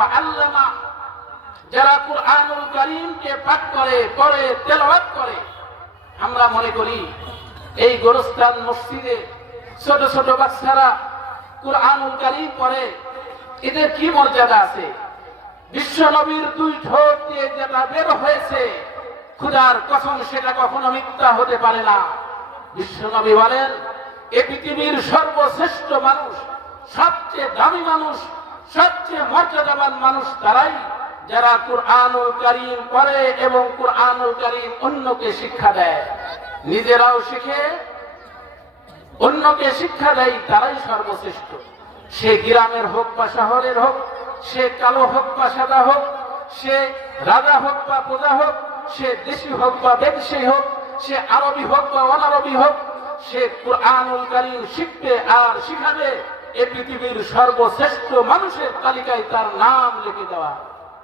আল্লামা যারা কুরআনুল করিমকে পাঠ করে, পড়ে, তেলাওয়াত করে, আমরা মনে করি এই গোরস্থান মসজিদে ছোট ছোট বাচ্চারা কুরআনুল করিম পড়ে, এদের কি মর্যাদা আছে? বিশ্ব নবীর দুই ঠোঁট দিয়ে যেটা বের হয়েছে, খুদার কসম, সেটা কখনো মিথ্যা হতে পারে না। বিশ্ব নবী বলেন, এ পৃথিবীর সর্বশ্রেষ্ঠ মানুষ, সবচেয়ে দামি মানুষ সবচেয়ে মর্যাদাবান মানুষ তারাই যারা কুরআনুল করিম পড়ে এবং কুরআনুল করিম অন্যকে শিক্ষা দেয়। নিজেরাও শিখে, অন্যকে শিক্ষা দেয়, তারাই সর্বশ্রেষ্ঠ। সে গ্রামের হোক বা শহরের হোক, সে কালো হোক বা সাদা হোক, সে রাজা হোক বা প্রজা হোক, সে দেশি হোক বা বিদেশি হোক, সে আরবি হোক বা অনারবি হোক, সে কুরআনুল কারীম শিখবে আর শিখাবে। এ পৃথিবীর সর্বশ্রেষ্ঠ মানুষের তালিকায় তার নাম লিখে দেওয়া।